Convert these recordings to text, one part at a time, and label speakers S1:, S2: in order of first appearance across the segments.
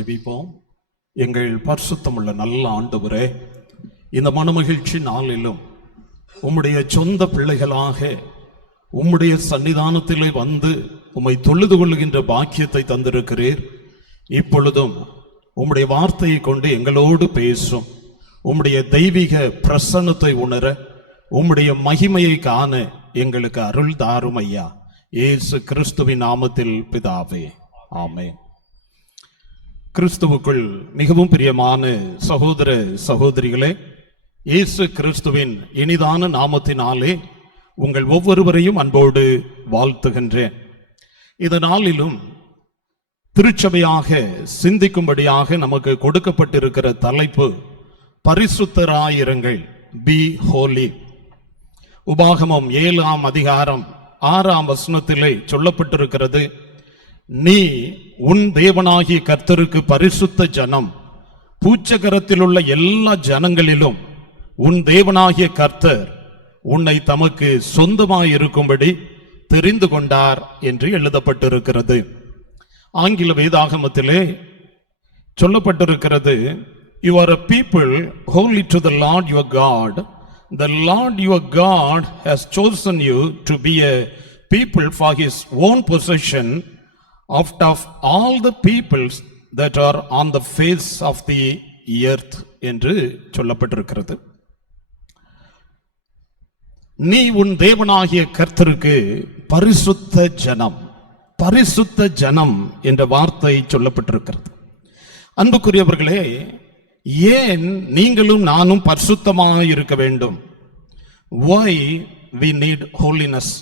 S1: ஜெபிப்போம். எங்கள் பரிசுத்தமுள்ள நல்ல ஆண்டவரே இந்த மனமகிழ்ச்சி நாளிலும் உம்முடைய சொந்த பிள்ளைகளாக உம்முடைய சன்னிதானத்திலே வந்து உம்மை தொழுது கொள்ளுகின்ற பாக்கியத்தை தந்திருக்கிறீர். இப்பொழுதும் உம்முடைய வார்த்தையை கொண்டு எங்களோடு பேசும். உம்முடைய தெய்வீக பிரசன்னத்தை உணர உம்முடைய மகிமையை காண எங்களுக்கு அருள் தாரும் ஐயா ஏசு கிறிஸ்துவின் நாமத்தில் பிதாவே. ஆமென். கிறிஸ்துவுக்குள் மிகவும் பிரியமான சகோதர சகோதரிகளே இயேசு கிறிஸ்துவின் இனிதான நாமத்தினாலே உங்கள் ஒவ்வொருவரையும் அன்போடு வாழ்த்துகின்றேன். இந்த நாளிலும் திருச்சபையாக சிந்திக்கும்படியாக நமக்கு கொடுக்கப்பட்டிருக்கிற தலைப்பு பரிசுத்தராயிருங்கள் பி ஹோலி உபாகமம் ஏழாம் அதிகாரம் ஆறாம் வசனத்திலே சொல்லப்பட்டிருக்கிறது நீ உன் தேவனாகிய கர்த்தருக்கு பரிசுத்த ஜனம். பூச்சகரத்தில் உள்ள எல்லா ஜனங்களிலும் உன் தேவனாகிய கர்த்தர் உன்னை தமக்கு சொந்தமாயிருக்கும்படி தெரிந்து கொண்டார் என்று எழுதப்பட்டிருக்கிறது. ஆங்கில வேதாகமத்திலே சொல்லப்பட்டிருக்கிறது you are a people holy to the lord your God the lord your God has chosen you to be a people for his own possession out of all the peoples that are on the face of the earth என்று சொல்லப்பட்டிருக்கிறது. நீ உன் தேவனாகிய கர்த்தருக்கு பரிசுத்த ஜனம் பரிசுத்த ஜனம் என்ற வார்த்தை சொல்லப்பட்டிருக்கிறது. அன்புக்குரியவர்களே ஏன் நீங்களும் நானும் பரிசுத்தமாக இருக்க வேண்டும்? ஒய் வி நீட் ஹோலினஸ்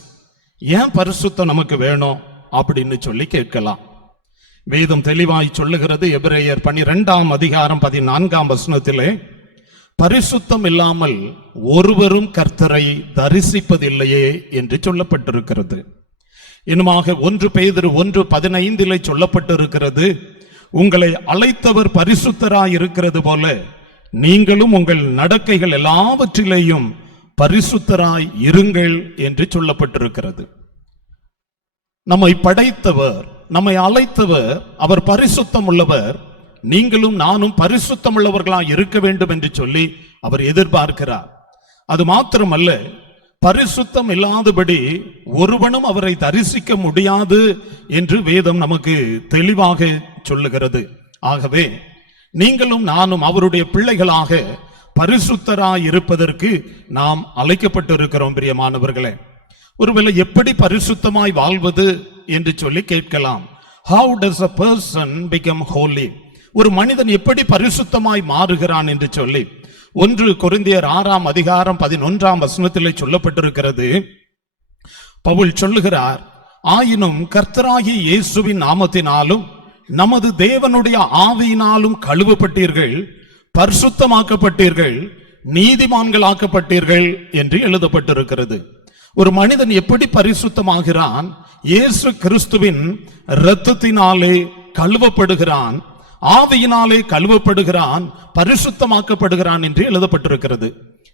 S1: ஏன் பரிசுத்தம் நமக்கு வேணும்? அப்படின்னு சொல்லி கேட்கலாம். வேதம் தெளிவாய் சொல்லுகிறது எபிரேயர் பனிரெண்டாம் அதிகாரம் பதினான்காம் வசனத்திலே பரிசுத்தம் இல்லாமல் ஒருவரும் கர்த்தரை தரிசிப்பதில்லையே என்று சொல்லப்பட்டிருக்கிறது. இன்னுமாக ஒன்று பெய்திரு ஒன்று பதினைந்திலே சொல்லப்பட்டிருக்கிறது உங்களை அழைத்தவர் பரிசுத்தராய் இருக்கிறது போல நீங்களும் உங்கள் நடக்கைகள் எல்லாவற்றிலேயும் பரிசுத்தராய் இருங்கள் என்று சொல்லப்பட்டிருக்கிறது. நம்மை படைத்தவர் நம்மை அழைத்தவர் அவர் பரிசுத்தம் உள்ளவர் நீங்களும் நானும் பரிசுத்தம் உள்ளவர்களாய் இருக்க வேண்டும் என்று சொல்லி அவர் எதிர்பார்க்கிறார். அது மாத்திரமல்ல பரிசுத்தம் இல்லாதபடி ஒருவனும் அவரை தரிசிக்க முடியாது என்று வேதம் நமக்கு தெளிவாக சொல்லுகிறது. ஆகவே நீங்களும் நானும் அவருடைய பிள்ளைகளாக பரிசுத்தராய் இருப்பதற்கு நாம் அழைக்கப்பட்டிருக்கிறோம் பிரியமானவர்களே. ஒருவேளை எப்படி பரிசுத்தமாய் வாழ்வது என்று சொல்லி கேட்கலாம். How does a person become holy ஒரு மனிதன் எப்படி பரிசுத்தமாய் மாறுகிறான் என்று சொல்லி. ஒன்று குருந்தியர் ஆறாம் அதிகாரம் பதினொன்றாம் வசனத்திலே சொல்லப்பட்டிருக்கிறது. பவுல் சொல்லுகிறார் ஆயினும் கர்த்தராகிய இயேசுவின் நாமத்தினாலும் நமது தேவனுடைய ஆவியினாலும் கழுவப்பட்டீர்கள் பரிசுத்தமாக்கப்பட்டீர்கள் நீதிமான்களாக்கப்பட்டீர்கள் என்று எழுதப்பட்டிருக்கிறது. ஒரு மனிதன் எப்படி பரிசுத்தமாகிறான்? இயேசு கிறிஸ்துவின் இரத்தத்தினாலே கழுவப்படுகிறான் ஆவியினாலே கழுவப்படுகிறான் பரிசுத்தமாக்கப்படுகிறான் என்று எழுதப்பட்டிருக்கிறது.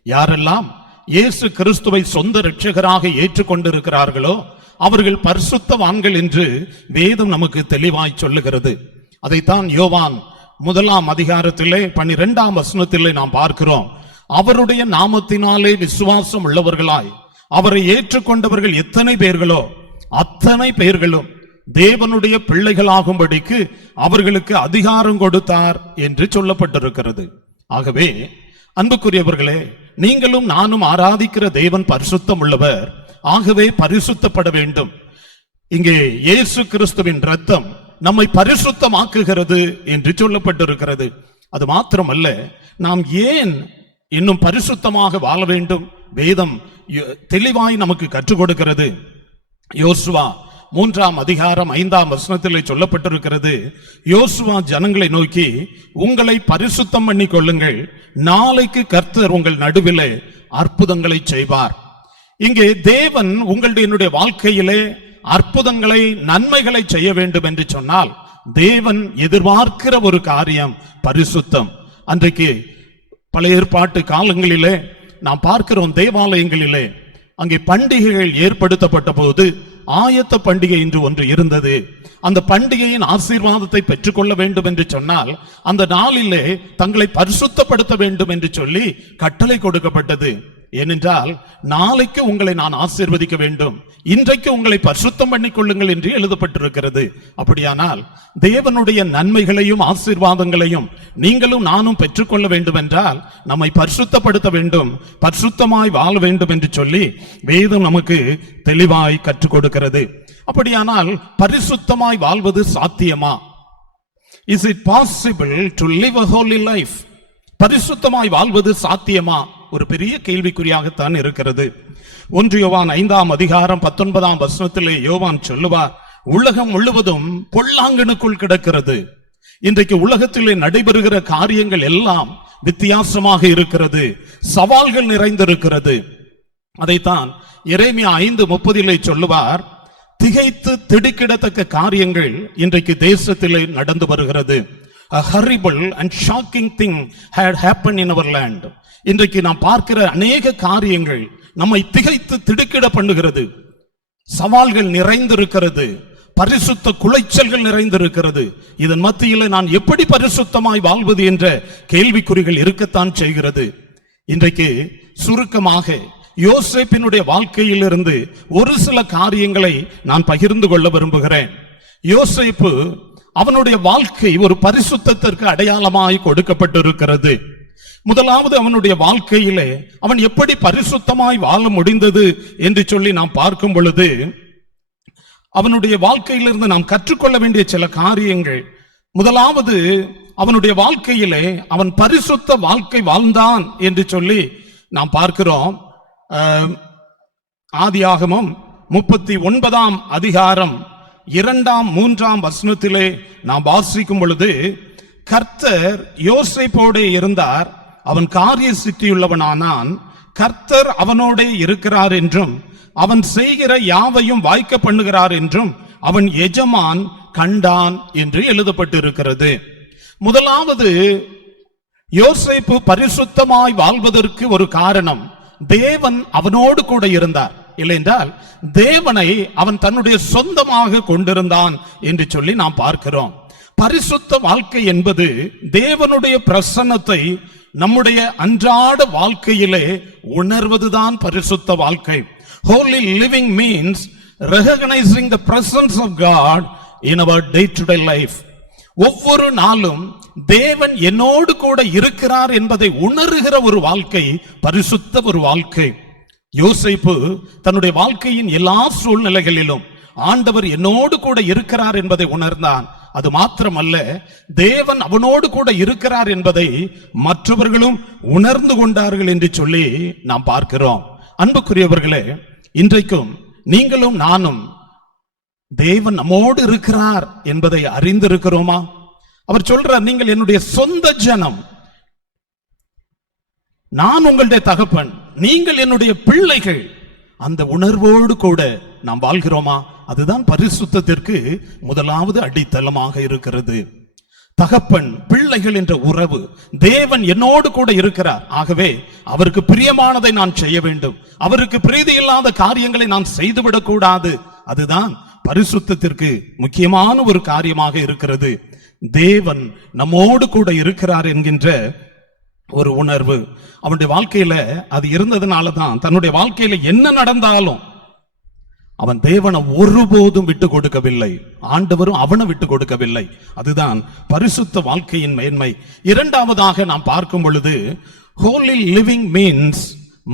S1: யாரெல்லாம் இயேசு கிறிஸ்துவை சொந்த ரட்சகராக ஏற்றுக்கொண்டிருக்கிறார்களோ அவர்கள் பரிசுத்தவான்கள் என்று வேதம் நமக்கு தெளிவாய் சொல்லுகிறது. அதைத்தான் யோவான் முதலாம் அதிகாரத்திலே பன்னிரெண்டாம் வசனத்திலே நாம் பார்க்கிறோம். அவருடைய நாமத்தினாலே விசுவாசம் உள்ளவர்களாய் அவரை ஏற்றுக்கொண்டவர்கள் எத்தனை பேர்களோ அத்தனை பேர்களும் தேவனுடைய பிள்ளைகளாகும்படிக்கு அவர்களுக்கு அதிகாரம் கொடுத்தார் என்று சொல்லப்பட்டிருக்கிறது. ஆகவே அன்புக்குரியவர்களே நீங்களும் நானும் ஆராதிக்கிற தேவன் பரிசுத்தம் உள்ளவர் ஆகவே பரிசுத்தப்பட வேண்டும். இங்கே இயேசு கிறிஸ்துவின் ரத்தம் நம்மை பரிசுத்தமாக்குகிறது என்று சொல்லப்பட்டிருக்கிறது. அது மாத்திரமல்ல நாம் ஏன் இன்னும் பரிசுத்தமாக வாழ வேண்டும். வேதம் தெளிவாய் நமக்கு கற்றுக் கொடுக்கிறது. யோசுவா மூன்றாம் அதிகாரம் ஐந்தாம் வசனத்தில் சொல்லப்பட்டிருக்கிறது. யோசுவா ஜனங்களை நோக்கி உங்களை பரிசுத்தம் பண்ணி கொள்ளுங்கள். நாளைக்கு கர்த்தர் உங்கள் நடுவிலே அற்புதங்களை செய்வார். இங்கே தேவன் உங்களுடைய என்னுடைய வாழ்க்கையிலே அற்புதங்களை நன்மைகளை செய்ய வேண்டும் என்று சொன்னால் தேவன் எதிர்பார்க்கிற ஒரு காரியம் பரிசுத்தம். அன்றைக்கு பழைய ஏற்பாட்டு காலங்களிலே நாம் பார்க்கிறோம் தேவாலயங்களிலே அங்கே பண்டிகைகள் ஏற்படுத்தப்பட்ட போது ஆயத்த பண்டிகை என்று ஒன்று இருந்தது. அந்த பண்டிகையின் ஆசீர்வாதத்தை பெற்றுக்கொள்ள வேண்டும் என்று சொன்னால் அந்த நாளிலே தங்களை பரிசுத்தப்படுத்த வேண்டும் என்று சொல்லி கட்டளை கொடுக்கப்பட்டது. ஏனென்றால் நாளைக்கு உங்களை நான் ஆசீர்வதிக்க வேண்டும். இன்றைக்கு உங்களை பரிசுத்தம் பண்ணிக் கொள்ளுங்கள் என்று எழுதப்பட்டிருக்கிறது. அப்படியானால் தேவனுடைய நன்மைகளையும் ஆசீர்வாதங்களையும் நீங்களும் நானும் பெற்றுக்கொள்ள வேண்டும் என்றால் நம்மை பரிசுத்தப்படுத்த வேண்டும் பரிசுத்தமாய் வாழ வேண்டும் என்று சொல்லி வேதம் நமக்கு தெளிவாய் கற்றுக் கொடுக்கிறது. அப்படியானால் பரிசுத்தமாய் வாழ்வது சாத்தியமா? Is it possible to live a holy life பரிசுத்தமாய் வாழ்வது சாத்தியமா? ஒரு பெரிய கேள்விக்குறியாகத்தான் இருக்கிறது. ஒன்று யோவான் ஐந்தாம் அதிகாரம் பத்தொன்பதாம் வசனத்திலே யோவான் சொல்லுவார் உலகம் முழுவதும் பொல்லாங்கனுக்குள் கிடக்கிறது. இன்றைக்கு உலகத்திலே நடைபெறுகிற காரியங்கள் எல்லாம் வித்தியாசமாக இருக்கிறது. சவால்கள் நிறைந்திருக்கிறது. அதைத்தான் எரேமியா ஐந்து முப்பதிலே சொல்லுவார் திகைத்து திடுக்கிடத்தக்க காரியங்கள் இன்றைக்கு தேசத்திலே நடந்து வருகிறது. Horrible and shocking thing had happen in our land இன்றைக்கு நாம் பார்க்கிற அநேக காரியங்கள் நம்மை திகைத்து திடுக்கிட பண்ணுகிறது. சவால்கள் நிறைந்திருக்கிறது. பரிசுத்த குலைச்சல்கள் நிறைந்திருக்கிறது. இதன் மத்தியில் நான் எப்படி பரிசுத்தமாய் வாழ்வது என்ற கேள்விக்குறிகள் இருக்கத்தான் செய்கிறது. இன்றைக்கு சுருக்கமாக யோசேப்பினுடைய வாழ்க்கையிலிருந்து ஒரு சில காரியங்களை நான் பகிர்ந்து கொள்ள விரும்புகிறேன். யோசேப்பு அவனுடைய வாழ்க்கை ஒரு பரிசுத்தத்திற்கு அடையாளமாய் கொடுக்கப்பட்டிருக்கிறது. முதலாவது அவனுடைய வாழ்க்கையிலே அவன் எப்படி பரிசுத்தமாய் வாழ முடிந்தது என்று சொல்லி நாம் பார்க்கும் பொழுது அவனுடைய வாழ்க்கையிலிருந்து நாம் கற்றுக்கொள்ள வேண்டிய சில காரியங்கள். முதலாவது அவனுடைய வாழ்க்கையிலே அவன் பரிசுத்த வாழ்க்கை வாழ்ந்தான் என்று சொல்லி நாம் பார்க்கிறோம். ஆதி ஆதியாகமம் முப்பத்தி ஒன்பதாம் அதிகாரம் இரண்டாம் மூன்றாம் வசனத்திலே நாம் வாசிக்கும் பொழுது கர்த்தர் யோசைப்போடே இருந்தார். அவன் காரிய சித்தியுள்ளவனானான். கர்த்தர் அவனோட இருக்கிறார் என்றும் அவன் செய்கிற யாவையும் வாய்க்க பண்ணுகிறார் என்றும் அவன் எஜமான் கண்டான் என்று எழுதப்பட்டிருக்கிறது. முதலாவது யோசிப்பு பரிசுத்தமாய் வாழ்வதற்கு ஒரு காரணம் தேவன் அவனோடு கூட இருந்தார். இல்லையென்றால் தேவனை அவன் தன்னுடைய சொந்தமாக கொண்டிருந்தான் என்று சொல்லி நாம் பார்க்கிறோம். பரிசுத்த வாழ்க்கை என்பது தேவனுடைய பிரசன்னத்தை நம்முடைய அன்றாட வாழ்க்கையிலே உணர்வதுதான் பரிசுத்த வாழ்க்கை. Holy living means recognising the presence of God in our day to day life ஒவ்வொரு நாளும் தேவன் என்னோடு கூட இருக்கிறார் என்பதை உணர்கிற ஒரு வாழ்க்கை பரிசுத்த ஒரு வாழ்க்கை. யோசிப்பு தன்னுடைய வாழ்க்கையின் எல்லா சூழ்நிலைகளிலும் ஆண்டவர் என்னோடு கூட இருக்கிறார் என்பதை உணர்ந்தான். அது மாத்திரமல்ல தேவன் அவனோடு கூட இருக்கிறார் என்பதை மற்றவர்களும் உணர்ந்து கொண்டார்கள் என்று சொல்லி நாம் பார்க்கிறோம். அன்புக்குரியவர்களே இன்றைக்கும் நீங்களும் நானும் தேவன் நம்மோடு இருக்கிறார் என்பதை அறிந்திருக்கிறோமா? அவர் சொல்றார் நீங்கள் என்னுடைய சொந்த ஜனம். நான் உங்களுடைய தகப்பன். நீங்கள் என்னுடைய பிள்ளைகள். அந்த உணர்வோடு கூட நாம் வாழ்கிறோமா? அதுதான் பரிசுத்தத்திற்கு முதலாவது அடித்தளமாக இருக்கிறது. தகப்பன் பிள்ளைகள் என்ற உறவு தேவன் என்னோடு கூட இருக்கிறார். ஆகவே அவருக்கு பிரியமானதை நான் செய்ய வேண்டும். அவருக்கு பிரீதி இல்லாத காரியங்களை நான் செய்துவிடக் கூடாது. அதுதான் பரிசுத்தத்திற்கு முக்கியமான ஒரு காரியமாக இருக்கிறது. தேவன் நம்மோடு கூட இருக்கிறார் என்கின்ற ஒரு உணர்வு. அவனுடைய வாழ்க்கையில அது இருந்ததுனால தான் தன்னுடைய வாழ்க்கையில என்ன நடந்தாலும் அவன் தேவனை ஒருபோதும் விட்டு கொடுக்கவில்லை. ஆண்டவரும் அவனை விட்டு கொடுக்கவில்லை. அதுதான் பரிசுத்த வாழ்க்கையின் மேன்மை. இரண்டாவதாக நாம் பார்க்கும் பொழுது holy living means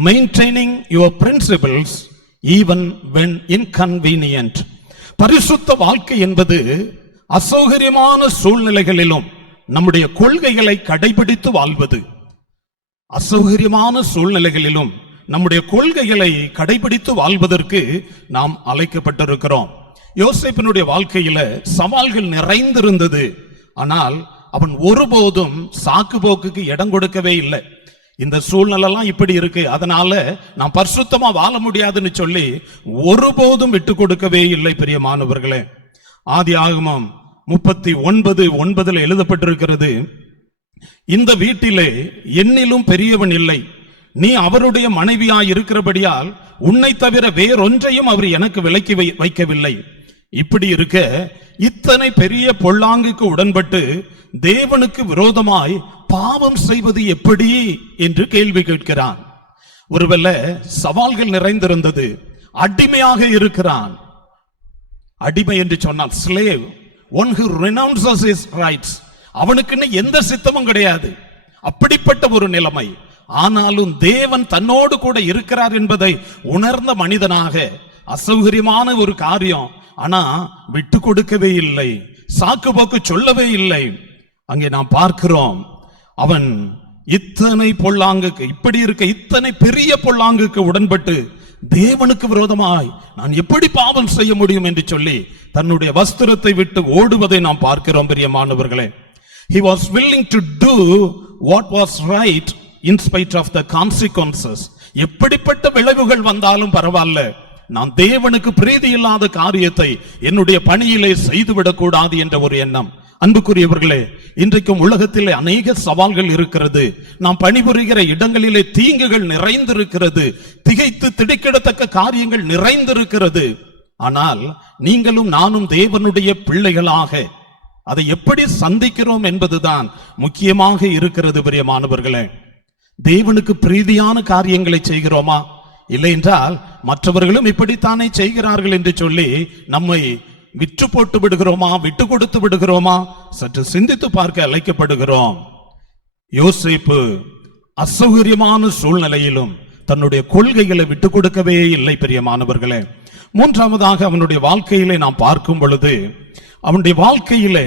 S1: maintaining your principles even when inconvenient பரிசுத்த வாழ்க்கை என்பது அசௌகரியமான சூழ்நிலைகளிலும் நம்முடைய கொள்கைகளை கடைபிடித்து வாழ்வது. அசௌகரியமான சூழ்நிலைகளிலும் நம்முடைய கொள்கைகளை கடைபிடித்து வாழ்வதற்கு நாம் அழைக்கப்பட்டிருக்கிறோம். யோசிப்பினுடைய வாழ்க்கையில சவால்கள் நிறைந்திருந்தது. ஆனால் அவன் ஒருபோதும் சாக்கு போக்குக்கு இடம் கொடுக்கவே இல்லை. இந்த சூழ்நிலைலாம் இப்படி இருக்கு. அதனால நான் பரிசுத்தமா வாழ முடியாதுன்னு சொல்லி ஒருபோதும் விட்டு கொடுக்கவே இல்லை பிரியமானவர்களே ஆதி ஆகமம் முப்பத்தி ஒன்பது ஒன்பதுல எழுதப்பட்டிருக்கிறது இந்த வீட்டிலே என்னிலும் பெரியவன் இல்லை. நீ அவருடைய மனைவியாய் இருக்கிறபடியால் உன்னை தவிர வேறொன்றையும் அவர் எனக்கு விலக்கி வை- வைக்கவில்லை. இப்படி இருக்க இத்தனை பெரிய பொல்லாங்குக்கு உடன்பட்டு தேவனுக்கு விரோதமாய் பாவம் செய்வது எப்படி என்று கேள்வி கேட்கிறான். ஒருவேளை சவால்கள் நிறைந்திருந்தது அடிமையாக இருக்கிறான். அடிமை என்று சொன்னான் slave one who renounces his rights அவனுக்குன்னு எந்த சித்தமும் கிடையாது. அப்படிப்பட்ட ஒரு நிலைமை. ஆனாலும் தேவன் தன்னோடு கூட இருக்கிறார் என்பதை உணர்ந்த மனிதனாக அசௌகரியமான ஒரு காரியம் ஆனா விட்டு கொடுக்கவே இல்லை சாக்கு போக்கு சொல்லவே இல்லை. அங்கே நாம் பார்க்கிறோம் அவன் இத்தனை பொல்லாங்குக்கு இப்படி இருக்க இத்தனை பெரிய பொல்லாங்குக்கு உடன்பட்டு தேவனுக்கு விரோதமாய் நான் எப்படி பாவம் செய்ய முடியும் என்று சொல்லி தன்னுடைய வஸ்திரத்தை விட்டு ஓடுவதை நாம் பார்க்கிறோம் பெரிய மாணவர்களே he was willing to do what was right in spite of the consequences எப்படிப்பட்ட விளைவுகள் வந்தாலும் பரவாயில்ல. நான் தேவனுக்கு பிரீதி இல்லாத காரியத்தை என்னுடைய பணியிலே செய்துவிடக் கூடாது என்ற ஒரு எண்ணம். அன்புக்குரியவர்களே இன்றைக்கும் உலகத்திலே அநேக சவால்கள் இருக்கிறது. நாம் பணிபுரிகிற இடங்களிலே தீங்குகள் நிறைந்திருக்கிறது. திகைத்து திடுக்கிடத்தக்க காரியங்கள் நிறைந்திருக்கிறது. ஆனால் நீங்களும் நானும் தேவனுடைய பிள்ளைகளாக அதை எப்படி சந்திக்கிறோம் என்பதுதான் முக்கியமாக இருக்கிறது பிரியமானவர்களே. தேவனுக்கு பிரீதியான காரியங்களை செய்கிறோமா? இல்லை என்றால் மற்றவர்களும் இப்படித்தானே செய்கிறார்கள் என்று சொல்லி நம்மை விற்று போட்டு விடுகிறோமா? விட்டு கொடுத்து விடுகிறோமா? சற்று சிந்தித்து பார்க்க அழைக்கப்படுகிறோம். யோசிப்பு அசௌகரியமான சூழ்நிலையிலும் தன்னுடைய கொள்கைகளை விட்டு கொடுக்கவே இல்லை பிரியமானவர்களே. மூன்றாவதாக அவனுடைய வாழ்க்கையிலே நாம் பார்க்கும் பொழுது அவனுடைய வாழ்க்கையிலே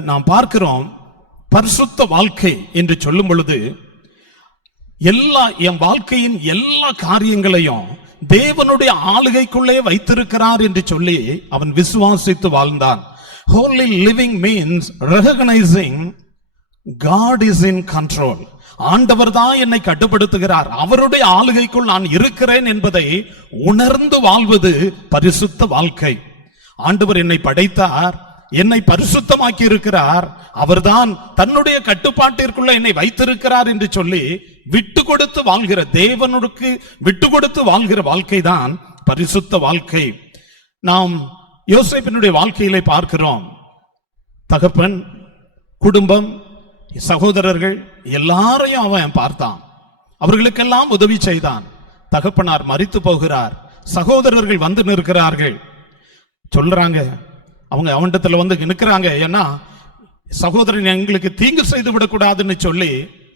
S1: நாம் பார்க்கிறோம் பரிசுத்த வாழ்க்கை என்று சொல்லும் பொழுது எல்லா என் வாழ்க்கையின் எல்லா காரியங்களையும் தேவனுடைய ஆளுகைக்குள்ளே வைத்திருக்கிறார் என்று சொல்லி அவன் விசுவாசித்து வாழ்ந்தான். Holy living means recognising God is in control ஆண்டவர் தான் என்னை கட்டுப்படுத்துகிறார். அவருடைய ஆளுகைக்குள் நான் இருக்கிறேன் என்பதை உணர்ந்து வாழ்வது பரிசுத்த வாழ்க்கை. ஆண்டவர் என்னை படைத்தார். என்னை பரிசுத்தமாக்கி இருக்கிறார். அவர்தான் தன்னுடைய கட்டுப்பாட்டிற்குள்ள என்னை வைத்திருக்கிறார் என்று சொல்லி விட்டு கொடுத்து வாழ்கிற தேவனுக்கு விட்டு கொடுத்து வாழ்கிற வாழ்க்கை தான் பரிசுத்த வாழ்க்கை. நாம் யோசிப்பினுடைய வாழ்க்கையிலே பார்க்கிறோம். தகப்பன் குடும்பம் சகோதரர்கள் எல்லாரையும் அவன் பார்த்தான். அவர்களுக்கெல்லாம் உதவி செய்தான். தகப்பனார் மறித்து போகிறார். சகோதரர்கள் வந்து நிற்கிறார்கள். சொல்றாங்க அவங்க அவண்டத்தில் வந்து நிற்கிறாங்க. ஏன்னா சகோதரன் எங்களுக்கு தீங்கு செய்து விடக்கூடாதுன்னு சொல்லி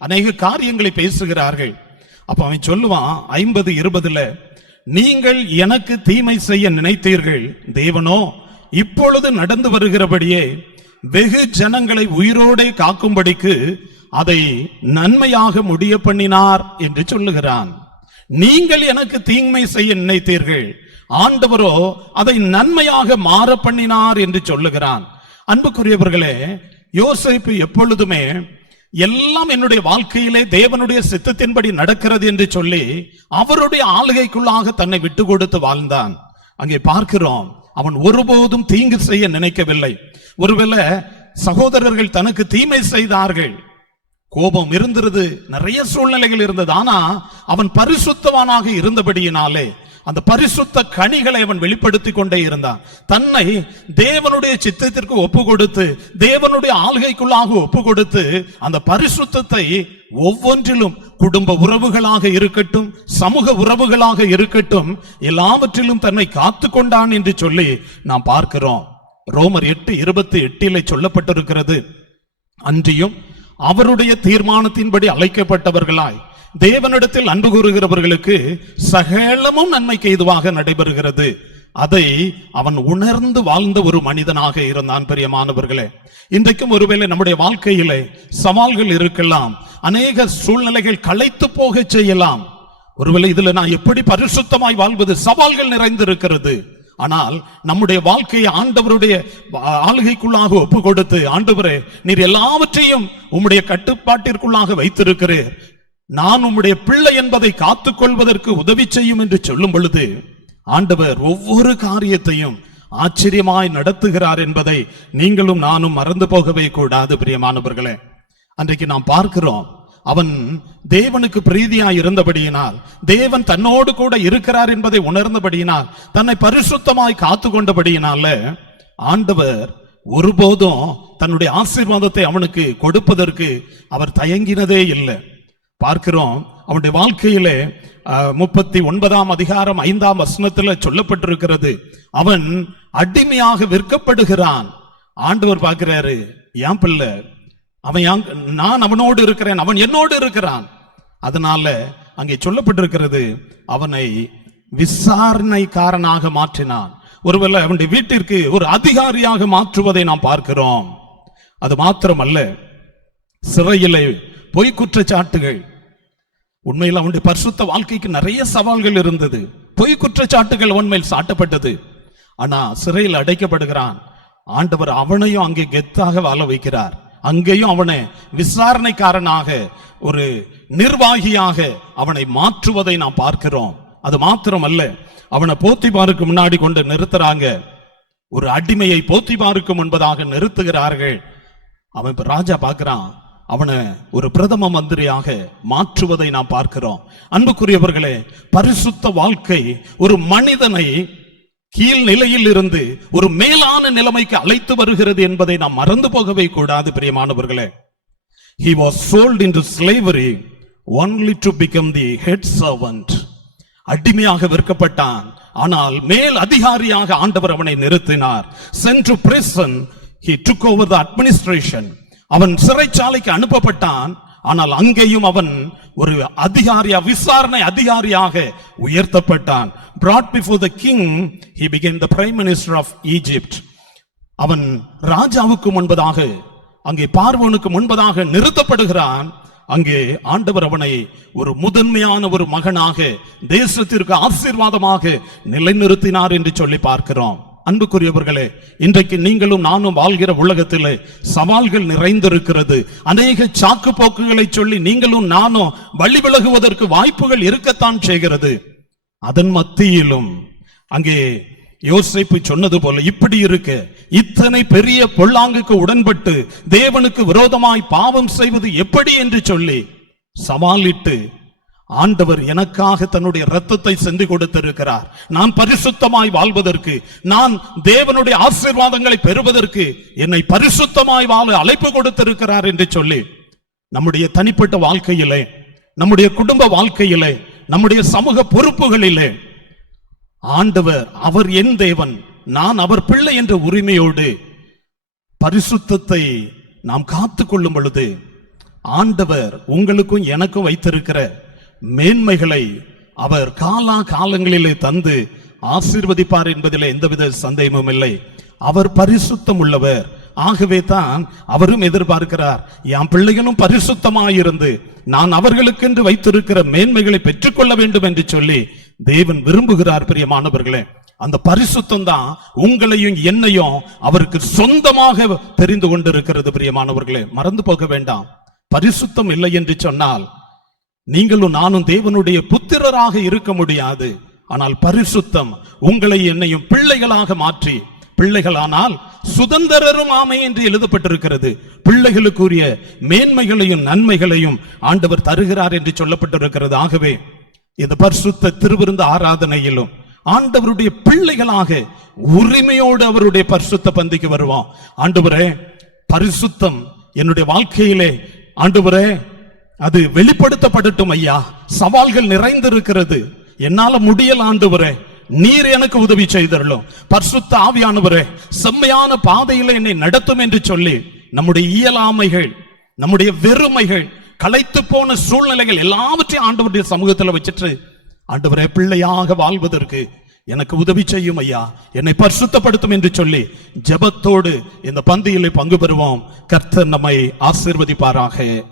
S1: அநேக காரியங்களை பேசுகிறார்கள். அப்ப அவன் சொல்லுவான் ஐம்பது இருபதுல நீங்கள் எனக்கு தீமை செய்ய நினைத்தீர்கள் தேவனோ இப்பொழுது நடந்து வருகிறபடியே வெகு ஜனங்களை உயிரோடே காக்கும்படிக்கு அதை நன்மையாக முடிய பண்ணினார் என்று சொல்லுகிறான். நீங்கள் எனக்கு தீமை செய்ய நினைத்தீர்கள் ஆண்டவரோ அதை நன்மையாக மாற பண்ணினார் என்று சொல்லுகிறான். அன்புக்குரியவர்களே யோசிப்பு எப்பொழுதுமே எல்லாம் என்னுடைய வாழ்க்கையிலே தேவனுடைய சித்தத்தின்படி நடக்கிறது என்று சொல்லி அவருடைய ஆளுகைக்குள்ளாக தன்னை விட்டு கொடுத்து வாழ்ந்தான். அங்கே பார்க்கிறோம் அவன் ஒருபோதும் தீங்கு செய்ய நினைக்கவில்லை. ஒருவேளை சகோதரர்கள் தனக்கு தீமை செய்தார்கள். கோபம் இருந்திருது நிறைய சூழ்நிலைகள் இருந்தது. ஆனா அவன் பரிசுத்தவானாக இருந்தபடியினாலே அந்த பரிசுத்த கனிகளை அவன் வெளிப்படுத்தி கொண்டே இருந்தான். தன்னை தேவனுடைய சித்தத்திற்கு ஒப்பு கொடுத்து தேவனுடைய ஆள்கைக்குள்ளாக ஒப்பு கொடுத்து அந்த பரிசுத்தத்தை ஒவ்வொன்றிலும் குடும்ப உறவுகளாக இருக்கட்டும் சமூக உறவுகளாக இருக்கட்டும் எல்லாவற்றிலும் தன்னை காத்து கொண்டான் என்று சொல்லி நாம் பார்க்கிறோம். ரோமர் எட்டு இருபத்தி எட்டிலே சொல்லப்பட்டிருக்கிறது. அன்றியும் அவருடைய தீர்மானத்தின்படி அழைக்கப்பட்டவர்களாய் தேவனிடத்தில் அன்பு கூறுகிறவர்களுக்கு சகலமும் நன்மைக்கு இதுவாக நடைபெறுகிறது. அதை அவன் உணர்ந்து வாழ்ந்த ஒரு மனிதனாக இருந்தான் பெரியமானவர்களே. இன்றைக்கும் ஒருவேளை நம்முடைய வாழ்க்கையிலே சவால்கள் இருக்கலாம் அநேக சூழ்நிலைகள் களைத்து போக செய்யலாம். ஒருவேளை இதுல நான் எப்படி பரிசுத்தமாய் வாழ்வது சவால்கள் நிறைந்திருக்கிறது. ஆனால் நம்முடைய வாழ்க்கையை ஆண்டவருடைய ஆளுகைக்குள்ளாக ஒப்பு கொடுத்து ஆண்டவரே நீர் எல்லாவற்றையும் உம்முடைய கட்டுப்பாட்டிற்குள்ளாக வைத்திருக்கிறீர். நான் உம்முடைய பிள்ளை என்பதை காத்துக் கொள்வதற்கு உதவி செய்யும் என்று சொல்லும் பொழுது ஆண்டவர் ஒவ்வொரு காரியத்தையும் ஆச்சரியமாய் நடத்துகிறார் என்பதை நீங்களும் நானும் மறந்து போகவே கூடாது பிரியமானவர்களே. அன்றைக்கு நாம் பார்க்கிறோம் அவன் தேவனுக்கு பிரீதியாய் இருந்தபடியினால் தேவன் தன்னோடு கூட இருக்கிறார் என்பதை உணர்ந்தபடியினால் தன்னை பரிசுத்தமாய் காத்து கொண்டபடியினால ஆண்டவர் ஒருபோதும் தன்னுடைய ஆசீர்வாதத்தை அவனுக்கு கொடுப்பதற்கு அவர் தயங்கினதே இல்லை. பார்க்கிறோம். அவனுடைய வாழ்க்கையிலே முப்பத்தி ஒன்பதாம் அதிகாரம் ஐந்தாம் வசனத்துல சொல்லப்பட்டிருக்கிறது. அவன் அடிமையாக விற்கப்படுகிறான். ஆண்டவர் பார்க்கிறாரு ஏன் பிள்ளை? அவன் நான் அவனோடு இருக்கிறேன். அவன் என்னோடு இருக்கிறான். அதனால அங்கே சொல்லப்பட்டிருக்கிறது அவனை விசாரணைக்காரனாக மாற்றினான். ஒருவேளை அவனுடைய வீட்டிற்கு ஒரு அதிகாரியாக மாற்றுவதை நாம் பார்க்கிறோம். அது மாத்திரமல்ல சிறையிலே பொய் குற்றச்சாட்டுகள் உண்மையில் அவனுடைய பரிசுத்த வாழ்க்கைக்கு நிறைய சவால்கள் இருந்தது. பொய் குற்றச்சாட்டுகள் உண்மையில் சாட்டப்பட்டது. ஆனா சிறையில் அடைக்கப்படுகிறான். ஆண்டவர் அவனையும் அங்கே கெத்தாக வாழ வைக்கிறார். அங்கேயும் அவனை விசாரணைக்காரனாக ஒரு நிர்வாகியாக அவனை மாற்றுவதை நாம் பார்க்கிறோம். அது மாத்திரமல்ல அவனை போத்திபாருக்கு முன்னாடி கொண்டு நிறுத்துறாங்க. ஒரு அடிமையை போத்திபாருக்கு முன்பதாக நிறுத்துகிறார்கள். அவன் இப்ப ராஜா பார்க்கிறான். அவனை ஒரு பிரதம மந்திரியாக மாற்றுவதை நாம் பார்க்கிறோம். அன்புக்குரியவர்களே பரிசுத்த வாழ்க்கை ஒரு மனிதனை கீழ் நிலையில் இருந்து ஒரு மேலான நிலைமைக்கு அழைத்து வருகிறது என்பதை நாம் மறந்து போகவே கூடாது பிரியமானவர்களே. Was was in into slavery only to become the head servant அடிமையாக விற்கப்பட்டான் ஆனால் மேல் அதிகாரியாக ஆண்டவர் அவனை நிறுத்தினார். Sent to prison he took over the administration அவன் சிறைச்சாலைக்கு அனுப்பப்பட்டான். ஆனால் அங்கேயும் அவன் ஒரு அதிகாரியா விசாரணை அதிகாரியாக உயர்த்தப்பட்டான். Brought before the king he became the prime minister of Egypt அவன் ராஜாவுக்கு முன்பதாக அங்கே பார்வனுக்கு முன்பதாக நிறுத்தப்படுகிறான். அங்கே ஆண்டவர் அவனை ஒரு முதன்மையான ஒரு மகனாக தேசத்திற்கு ஆசீர்வாதமாக நிலைநிறுத்தினார் என்று சொல்லி பார்க்கிறோம். அன்புக்குரியவர்களே இன்றைக்கு நீங்களும் நானும் வாழ்கிற உலகத்திலே சவால்கள் நிறைந்திருக்கிறது. அநேக சாக்கு போக்குகளை சொல்லி நீங்களும் நானும் வழி விலகுவதற்கு வாய்ப்புகள் இருக்கத்தான் செய்கிறது. அதன் மத்தியிலும் அங்கே யோசிப்பு சொன்னது போல இப்படி இருக்க இத்தனை பெரிய பொல்லாங்குக்கு உடன்பட்டு தேவனுக்கு விரோதமாய் பாவம் செய்வது எப்படி என்று சொல்லி சவாலிட்டு ஆண்டவர் எனக்காக தன்னுடைய ரத்தத்தை சென்று கொடுத்திருக்கிறார். நான் பரிசுத்தமாய் வாழ்வதற்கு நான் தேவனுடைய ஆசீர்வாதங்களை பெறுவதற்கு என்னை பரிசுத்தமாய் வாழ அழைப்பு கொடுத்திருக்கிறார் என்று சொல்லி நம்முடைய தனிப்பட்ட வாழ்க்கையிலே நம்முடைய குடும்ப வாழ்க்கையிலே நம்முடைய சமூக பொறுப்புகளிலே ஆண்டவர் அவர் என் தேவன் நான் அவர் பிள்ளை என்ற உரிமையோடு பரிசுத்தத்தை நாம் காத்து கொள்ளும் பொழுது ஆண்டவர் உங்களுக்கும் எனக்கும் வைத்திருக்கிற மேன்மைகளை அவர் காலா காலங்களிலே தந்து ஆசீர்வதிப்பார் என்பதிலே எந்தவித சந்தேகமும் இல்லை. அவர் பரிசுத்தம் உள்ளவர் ஆகவே தான் அவரும் எதிர்பார்க்கிறார் என் பிள்ளைகளும் பரிசுத்தமாயிருந்து நான் அவர்களுக்கென்று வைத்திருக்கிற மேன்மைகளை பெற்றுக்கொள்ள வேண்டும் என்று சொல்லி தேவன் விரும்புகிறார் பிரியமானவர்களே அந்த பரிசுத்தம் தான் உங்களையும் என்னையும் அவருக்கு சொந்தமாக தெரிந்து கொண்டிருக்கிறது பிரியமானவர்களே மறந்து போக வேண்டாம். பரிசுத்தம் இல்லை என்று சொன்னால் நீங்களும் நானும் தேவனுடைய புத்திரராக இருக்க முடியாது. ஆனால் பரிசுத்தம் உங்களை என்னையும் பிள்ளைகளாக மாற்றி பிள்ளைகளானால் சுதந்திரரும் ஆமை என்று எழுதப்பட்டிருக்கிறது. பிள்ளைகளுக்குரிய மேன்மைகளையும் நன்மைகளையும் ஆண்டவர் தருகிறார் என்று சொல்லப்பட்டிருக்கிறது. ஆகவே இந்த பரிசுத்த திருவிருந்த ஆராதனையிலும் ஆண்டவருடைய பிள்ளைகளாக உரிமையோடு அவருடைய பரிசுத்த பந்திக்கு வருவோம். ஆண்டவரே பரிசுத்தம் என்னுடைய வாழ்க்கையிலே. ஆண்டவரே அது வெளிப்படுத்தப்படட்டும் ஐயா. சவால்கள் நிறைந்திருக்கிறது. என்னால முடியல ஆண்டவரே. நீர் எனக்கு உதவி செய்தரலும் பர்சுத்த ஆவியானவரே செம்மையான பாதையில என்னை நடத்தும் என்று சொல்லி நம்முடைய இயலாமைகள் நம்முடைய வெறுமைகள் களைத்து போன சூழ்நிலைகள் எல்லாவற்றையும் ஆண்டவருடைய சமூகத்துல வச்சிட்டு ஆண்டவரே பிள்ளையாக வாழ்வதற்கு எனக்கு உதவி செய்யும் ஐயா. என்னை பரிசுத்தப்படுத்தும் என்று சொல்லி ஜெபத்தோடு இந்த பந்தியிலே பங்கு பெறுவோம். கர்த்தர் நம்மை ஆசிர்வதிப்பாராக.